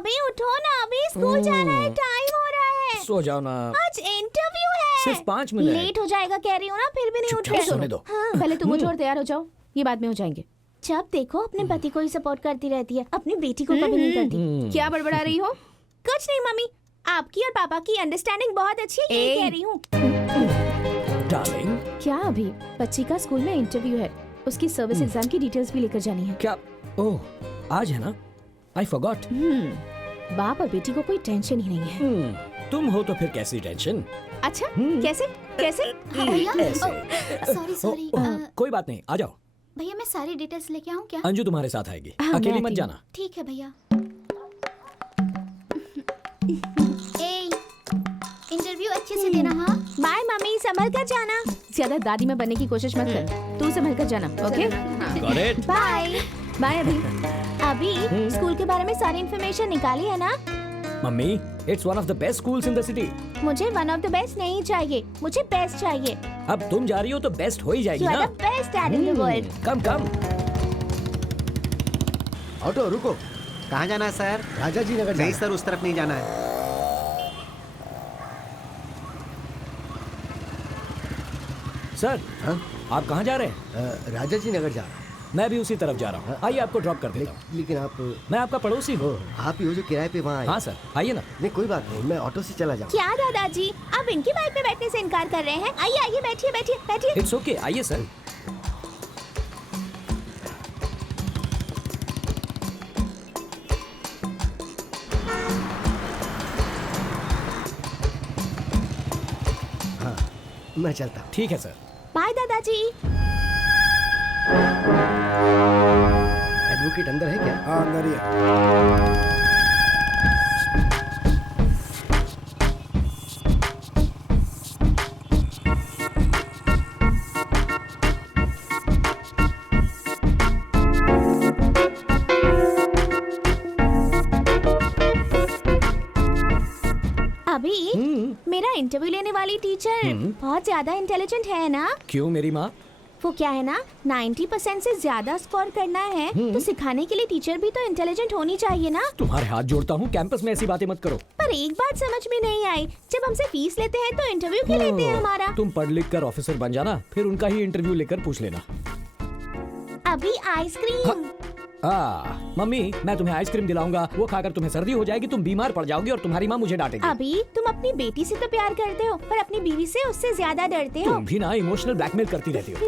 अभी उठो ना, अभी स्कूल जाना है, टाइम हो रहा है। सो जाओ ना, आज इंटरव्यू है। सिर्फ 5 मिनट। लेट हो जाएगा कह रही हूँ ना, फिर भी नहीं उठ रहे। सोने दो। हाँ। पहले तुम उठो और तैयार हो जाओ, ये बाद में हो जाएंगे। जब देखो अपने पति को ही सपोर्ट करती रहती है, अपनी बेटी को कभी नहीं करती। क्या बड़बड़ा रही हो? कुछ नहीं मम्मी, आपकी और पापा की अंडरस्टैंडिंग बहुत अच्छी है, ये कह रही हूँ। डार्लिंग, क्या अभी बच्ची का स्कूल में इंटरव्यू है, उसकी सर्विस एग्जाम की डिटेल्स भी लेकर जानी है। क्या? ओह, आज है ना? I forgot. बाप और बेटी को कोई टेंशन ही नहीं है। तुम हो तो फिर कैसी टेंशन? अच्छा, कैसे कैसे? भैया ऐसे। सॉरी कोई बात नहीं, आ जाओ। भैया मैं सारी डिटेल्स लेके आऊँ क्या? अंजू तुम्हारे साथ आएगी, हाँ, मैं अकेली मत आती जाना। ठीक है भैया। इंटरव्यू अच्छे से देना। हाँ बाय मम्मी, संभल कर जाना। ज्यादा दादी में बनने की कोशिश मत कर, तू संभल कर जाना। Okay, Got it? Bye. Bye अभी। अभी स्कूल के बारे में सारी इन्फॉर्मेशन निकाली है ना? Mummy, it's one of the best schools in the city. मुझे वन ऑफ द बेस्ट नहीं चाहिए, मुझे बेस्ट चाहिए। अब तुम जा रही हो तो बेस्ट हो ही जाएगी यू ना। Are the best dad in the world. Come come. Auto रुको। कहाँ जाना है सर? राजा जी नगर नहीं जाना। सर, उस तरफ नहीं जाना है। सर, हाँ? आप कहाँ जा रहे हैं? राजा जी नगर जा रहा हूँ। मैं भी उसी तरफ जा रहा हूँ। आइए, आपको ड्रॉप कर देता हूँ। लेकिन आप मैं आपका पड़ोसी हूँ। आप ही हो जो किराए पे वहाँ आए। हाँ सर, आइए ना। नहीं कोई बात नहीं, मैं ऑटो से चला जाऊँ। क्या दादाजी, आप इनकी बाइक पे बैठने से इनकार कर रहे हैं? आइए आइए, बैठिए बैठिए बैठिए। इट्स ओके, आइए सर। हाँ मैं चलता हूँ। ठीक है सर। बाय दादाजी। एडवोकेट अंदर है क्या? हाँ अंदर ही है। अभी मेरा इंटरव्यू लेने वाली टीचर बहुत ज्यादा इंटेलिजेंट है ना? क्यों मेरी माँ? वो क्या है ना, 90% से ज्यादा स्कोर करना है तो सिखाने के लिए टीचर भी तो इंटेलिजेंट होनी चाहिए ना। तुम्हारे हाथ जोड़ता हूँ, कैंपस में ऐसी बातें मत करो। पर एक बात समझ में नहीं आई, जब हमसे फीस लेते हैं तो इंटरव्यू क्यों लेते हैं हमारा? तुम पढ़ लिख कर ऑफिसर बन जाना, फिर उनका ही इंटरव्यू लेकर पूछ लेना। अभी आइसक्रीम। मम्मी, मैं तुम्हें आइसक्रीम दिलाऊंगा, वो खाकर तुम्हें सर्दी हो जाएगी, तुम बीमार पड़ जाओगी और तुम्हारी माँ मुझे डांटेगी। अभी तुम अपनी बेटी से तो प्यार करते हो, पर अपनी बीवी से उससे ज्यादा डरते हो। तुम भी ना इमोशनल ब्लैकमेल करती रहती हो।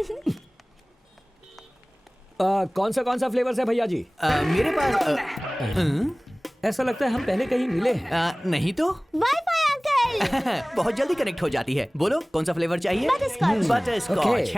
कौन सा फ्लेवर्स है भैया जी? मेरे पास ऐसा लगता है हम पहले कहीं मिले हैं। नहीं तो वाईफाई अंकल। बहुत जल्दी कनेक्ट हो जाती है। बोलो कौन सा फ्लेवर चाहिए? बटरस्कॉच। बटरस्कॉच।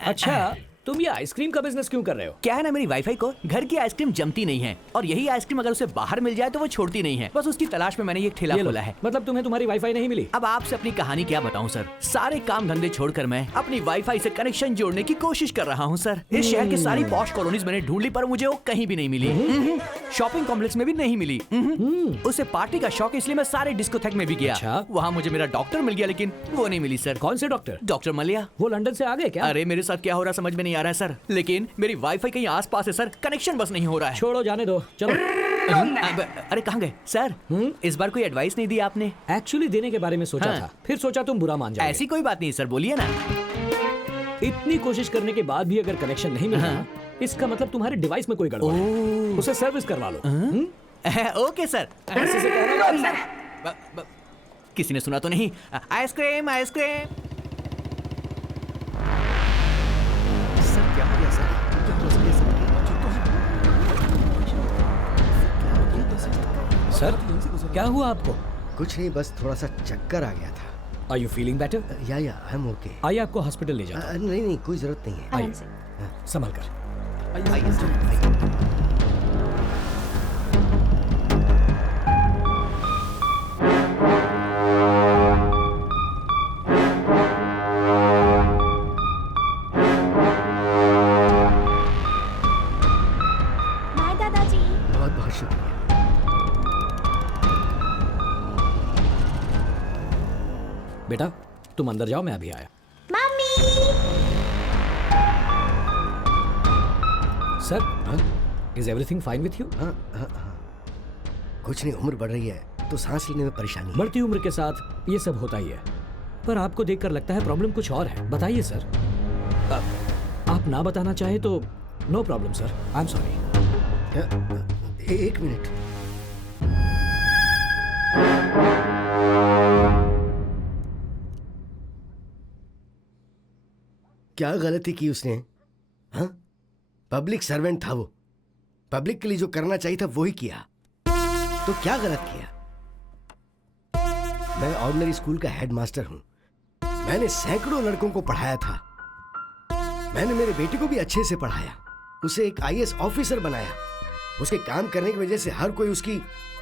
अच्छा, तुम ये आइसक्रीम का बिजनेस क्यों कर रहे हो? क्या है ना, मेरी वाईफाई को घर की आइसक्रीम जमती नहीं है, और यही आइसक्रीम अगर उसे बाहर मिल जाए तो वो छोड़ती नहीं है। बस उसकी तलाश में मैंने ये ठेला ये लो। खोला है। मतलब तुम्हें तुम्हारी वाईफाई नहीं मिली? अब आपसे अपनी कहानी क्या बताऊं सर। सारे काम धंधे छोड़कर मैं अपनी वाईफाई से कनेक्शन जोड़ने की कोशिश कर रहा हूं सर। इस शहर की सारी पॉश कॉलोनीज मैंने ढूंढ ली, पर मुझे वो कहीं भी नहीं मिली। शॉपिंग कॉम्प्लेक्स में भी नहीं मिली। उसे पार्टी का शौक, इसलिए मैं सारे डिस्कोथेक में भी गया। अच्छा। वहाँ मुझे मेरा डॉक्टर मिल गया, लेकिन वो नहीं मिली सर। कौन से डॉक्टर? डॉक्टर मलिया। वो लंदन से आ गए क्या? अरे मेरे साथ क्या हो रहा है समझ में नहीं आ रहा है सर, लेकिन मेरी वाईफाई कहीं आसपास है सर, कनेक्शन बस नहीं हो रहा है। छोड़ो, जाने दो, चलो। अरे कहाँ गए सर? इस बार कोई एडवाइस नहीं दी आपने? एक्चुअली देने के बारे में सोचा हाँ। था, फिर सोचा तुम बुरा मान जाओगे। ऐसी कोई बात नहीं सर, बोलिए ना। इतनी कोशिश करने के बाद भी अगर कनेक्शन नहीं मिला, इसका मतलब तुम्हारे डिवाइस में कोई गड़बड़ है। उसे सर्विस करवा लो। Okay sir. ऐसे से कहना ना। किसी ने सुना तो नहीं? Ice cream ice cream. सर क्या हो गया सर? क्या हो गया सर, क्या हुआ आपको? कुछ नहीं, बस थोड़ा सा चक्कर आ गया था। Are you feeling better? या आई एम ओके। आइए आपको हॉस्पिटल ले जाता हूं। नहीं कोई जरूरत नहीं है। आराम से। संभल कर। आइए सर, आइए। बाय दादाजी। बहुत बहुत शुक्रिया। बेटा, तुम अंदर जाओ, मैं अभी आया। Mummy. Sir, is everything fine with you? हाँ हाँ हाँ। कुछ नहीं, उम्र बढ़ रही है तो सांस लेने में परेशानी है। बढ़ती उम्र के साथ ये सब होता ही है, पर आपको देखकर लगता है प्रॉब्लम कुछ और है। बताइए सर। आप ना बताना चाहे तो no problem sir, I am sorry. एक मिनट। क्या गलती की उसने? हाँ, पब्लिक सर्वेंट था वो, पब्लिक के लिए जो करना चाहिए था वो ही किया, तो क्या गलत किया? मैं ऑर्डिनरी स्कूल का हेडमास्टर हूं, मैंने सैकड़ों लड़कों को पढ़ाया था, मैंने मेरे बेटे को भी अच्छे से पढ़ाया, उसे एक आईएएस ऑफिसर बनाया। उसके काम करने की वजह से हर कोई उसकी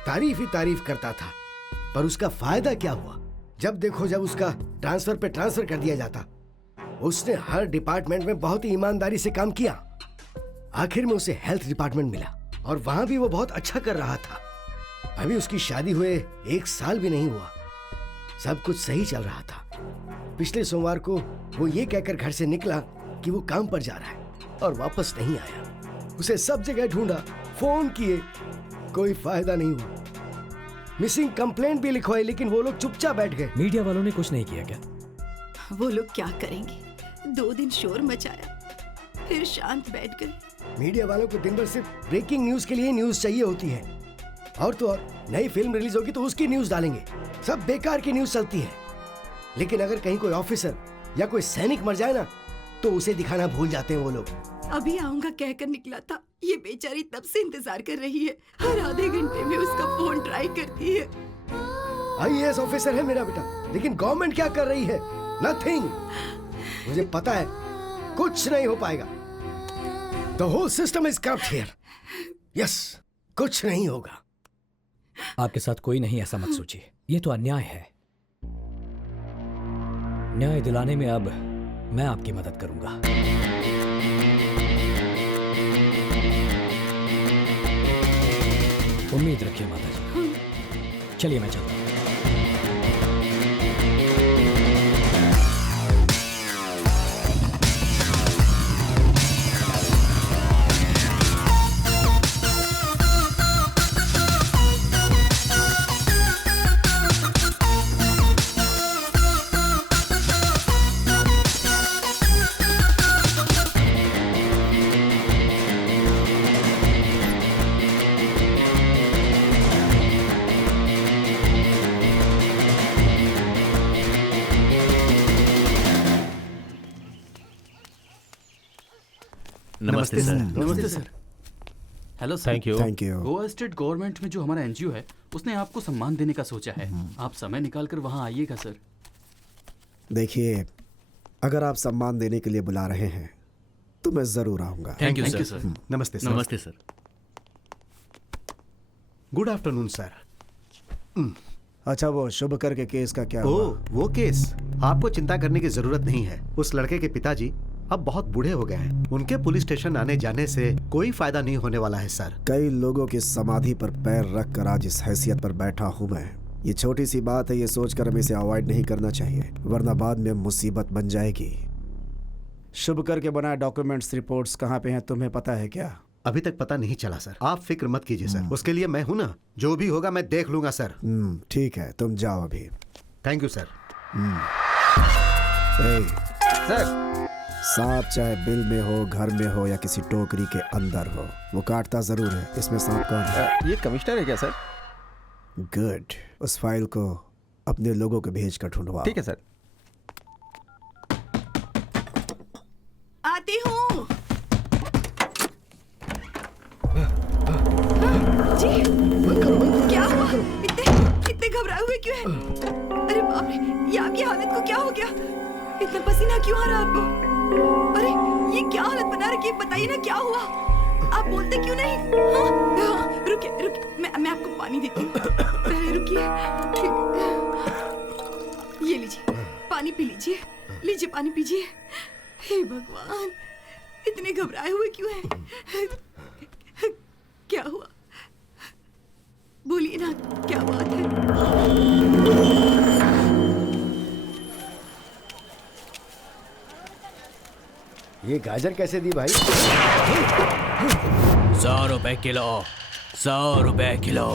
तारीफ ही तारीफ करता था, पर उसका फायदा क्या हुआ? जब देखो जब उसका ट्रांसफर पे ट्रांसफर कर दिया जाता। उसने हर डिपार्टमेंट में बहुत ही ईमानदारी से काम किया, आखिर में उसे हेल्थ डिपार्टमेंट मिला और वहां भी वो बहुत अच्छा कर रहा था। अभी उसकी शादी हुए 1 साल भी नहीं हुआ, सब कुछ सही चल रहा था। पिछले सोमवार को वो ये कहकर घर से निकला कि वो काम पर जा रहा है और वापस नहीं आया। उसे सब जगह ढूंढा, फोन किए, कोई फायदा नहीं हुआ। मिसिंग कंप्लेंट भी लिखवाई, लेकिन वो लोग चुपचाप बैठ गए। मीडिया वालों ने कुछ नहीं किया क्या? वो लोग क्या करेंगे? 2 दिन शोर मचाया, फिर शांत बैठ गए। मीडिया वालों को दिन भर सिर्फ ब्रेकिंग न्यूज के लिए न्यूज चाहिए होती है, और तो और नई फिल्म रिलीज होगी तो उसकी न्यूज डालेंगे। सब बेकार की न्यूज चलती है, लेकिन अगर कहीं कोई ऑफिसर या कोई सैनिक मर जाए ना, तो उसे दिखाना भूल जाते हैं वो लोग। अभी आऊंगा कहकर निकला था, ये बेचारी तब से इंतजार कर रही है, हर आधे घंटे में उसका फोन ट्राई करती है। आईएएस ऑफिसर है मेरा बेटा, लेकिन गवर्नमेंट क्या कर रही है? नथिंग। मुझे पता है कुछ नहीं हो पाएगा। The whole system is corrupt here. Yes, कुछ नहीं होगा। आपके साथ कोई नहीं, ऐसा मत सोचिए, ये तो अन्याय है। न्याय दिलाने में अब मैं आपकी मदद करूंगा। उम्मीद रखिए माता जी। चलिए मैं चलता हूं। नमस्ते सर। नमस्ते sir. Hello sir. Thank you. Goa state government में जो हमारा एनजीओ है, उसने आपको सम्मान देने का सोचा है। आप समय निकाल कर वहाँ आइएगा सर। देखिए, अगर आप सम्मान देने के लिए बुला रहे हैं तो मैं जरूर आऊंगा। Thank you sir. नमस्ते सर। नमस्ते सर। Good afternoon sir. अच्छा, वो शुभकर के केस का क्या हुआ? वो केस आपको चिंता करने की जरूरत नहीं है। उस लड़के के पिताजी अब बहुत बूढ़े हो गए हैं, उनके पुलिस स्टेशन आने जाने से कोई फायदा नहीं होने वाला है सर। कई लोगों की समाधि पर पैर रख कर आज इस हैसियत पर बैठा हूँ मैं। ये छोटी सी बात है, ये सोचकर हमें इसे अवॉइड नहीं करना चाहिए, वरना बाद में मुसीबत बन जाएगी। शुभकर के बनाए डॉक्यूमेंट्स रिपोर्ट्स कहाँ पे हैं, तुम्हें पता है क्या? अभी तक पता नहीं चला सर। आप फिक्र मत कीजिए सर, उसके लिए मैं हूं ना, जो भी होगा मैं देख लूंगा सर। ठीक है, तुम जाओ अभी। Thank you sir. सर, सांप चाहे बिल में हो, घर में हो या किसी टोकरी के अंदर हो, वो काटता जरूर है। इसमें सांप कौन है? ये कमिश्नर है क्या सर? गुड, उस फाइल को अपने लोगों को भेज कर ढूंढवाओ। ठीक है सर। आती हूँ जी। क्या हुआ? इतने घबराए हुए क्यों हैं? अरे बाप रे, ये आपकी हालत को क्या हो गया? इतना पसीना क्यों आ रहा है आपको? अरे ये क्या हालत बना रखी है, बताइए ना क्या हुआ? आप बोलते क्यों नहीं? हाँ, रुकिए, मैं आपको पानी देती हूँ। पहले रुकिए। ये लीजिए, पानी पी लीजिए। लीजिए, पानी पीजिए। हे भगवान, इतने घबराए हुए क्यों हैं? क्या हुआ? बोलिए ना, क्या बात है? ये गाजर कैसे दी भाई? 100 रुपए किलो। 100 रुपए किलो।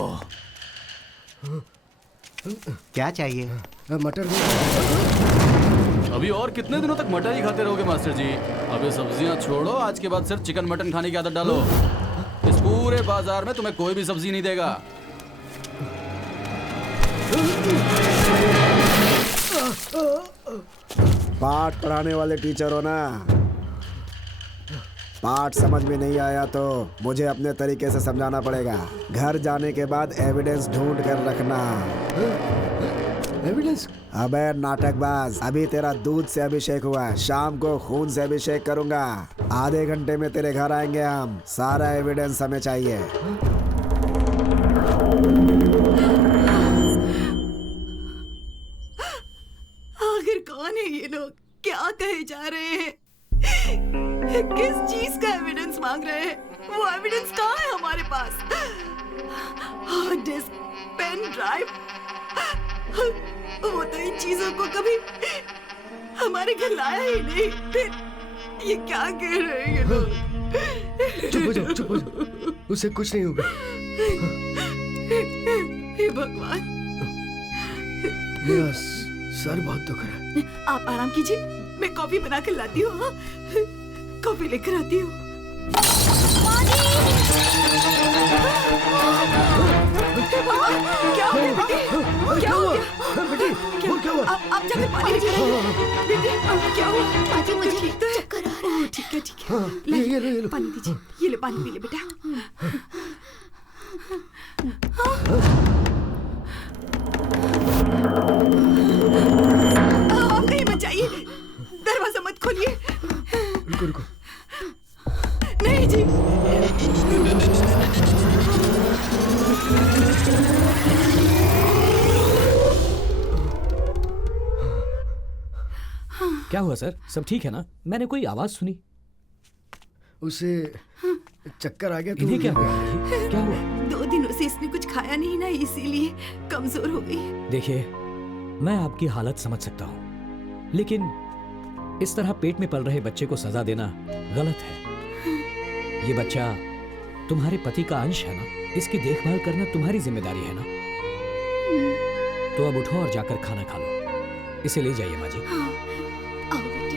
क्या चाहिए? मटर दे। अभी और कितने दिनों तक मटर ही खाते रहोगे मास्टर जी? अब ये सब्जियां छोड़ो, आज के बाद सिर्फ चिकन मटन खाने की आदत डालो। इस पूरे बाजार में तुम्हें कोई भी सब्जी नहीं देगा। पाठ पढ़ाने वाले टीचर हो ना, पाठ समझ में नहीं आया तो मुझे अपने तरीके से समझाना पड़ेगा। घर जाने के बाद एविडेंस ढूंढ कर रखना। एविडेंस? अबे नाटकबाज, अभी तेरा दूध से अभिषेक हुआ है, शाम को खून से अभिषेक करूंगा। आधे घंटे में तेरे घर आएंगे हम, सारा एविडेंस हमें चाहिए। आखिर कौन है ये लोग? क्या कहे जा रहे हैं? किस चीज का एविडेंस मांग रहे हैं? वो एविडेंस कहाँ है हमारे पास? हार्ड डिस्क, पेन ड्राइव, वो तो इन चीजों को कभी हमारे घर लाया ही नहीं। फिर ये क्या कह रहे हैं ये लोग? चुप हो जाओ, चुप हो जाओ, उसे कुछ नहीं होगा। हे भगवान, मेरा सर बहुत दुख रहा है। आप आराम कीजिए, मैं कॉफी बना कर लाती हूँ। हाँ? कॉफी लेकर आती हूँ। क्या हो गया बेटी? क्या हो गया बेटी? क्या हुआ? आप जाकर पानी लेकर आइए। बेटी, क्या हुआ? आजी, मुझे ठीक तो है? चक्कर आ रहा है। ठीक है, ठीक है। हाँ, ले, ये लो। पानी दीजिए। ये ले, पानी पी ले बेटा। आप कहीं मत जाइए, दरवाजा मत खोलिए। रुको रुको। नहीं जी। क्या हुआ सर? सब ठीक है ना? मैंने कोई आवाज सुनी। उसे चक्कर आ गया तो इन्हें क्या हुआ? क्या हुआ? 2 दिनों से इसने कुछ खाया नहीं ना, इसीलिए कमजोर हो गई। देखिए, मैं आपकी हालत समझ सकता हूँ, लेकिन इस तरह पेट में पल रहे बच्चे को सजा देना गलत है। ये बच्चा तुम्हारे पति का अंश है ना, इसकी देखभाल करना तुम्हारी जिम्मेदारी है ना। तो अब उठो और जाकर खाना खा लो। इसे ले जाइए माँ जी। हाँ, आओ बेटी।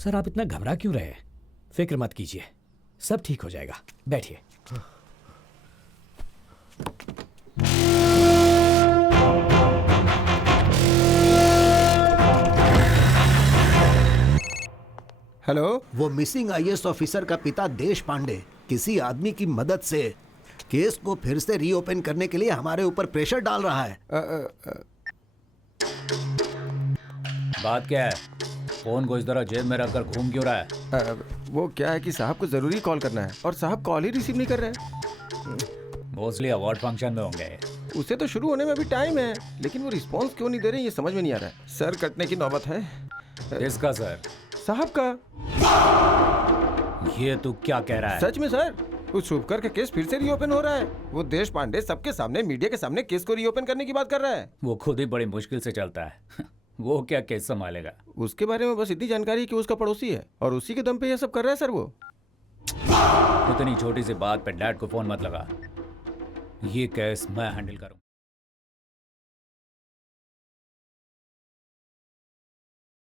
सर, आप इतना घबरा क्यों रहे हैं? फिक्र मत कीजिए, सब ठीक हो जाएगा। बैठिए। हेलो, वो मिसिंग आईएएस ऑफिसर का पिता देश पांडे किसी आदमी की मदद से केस को फिर से रीओपन करने के लिए हमारे ऊपर प्रेशर डाल रहा है। बात क्या है? फोन को इस तरह जेब में रखकर घूम क्यों रहा है? वो क्या है कि साहब को जरूरी कॉल करना है और साहब कॉल ही रिसीव नहीं कर रहे हैं। मोस्टली अवार्ड फंक्शन में होंगे। उसे तो शुरू होने में अभी टाइम है, लेकिन वो रिस्पांस क्यों नहीं दे रहे ये समझ में नहीं आ रहा है। सर, कटने की नौबत है। किसका सर? साहब का। ये तू क्या कह रहा है? सच में सर, उस शुभकर का केस फिर से रीओपन हो रहा है। वो देश पांडे सबके सामने, मीडिया के सामने केस को रीओपन करने की बात कर रहा है। वो खुद ही बड़ी मुश्किल से चलता है। वो क्या केस संभालेगा? उसके बारे में बस इतनी जानकारी है कि उसका पड़ोसी है और उसी के दम पे ये सब कर रहा है सर। वो इतनी छोटी सी बात पे डैड को फोन मत लगा। ये केस मैं हैंडल करूं।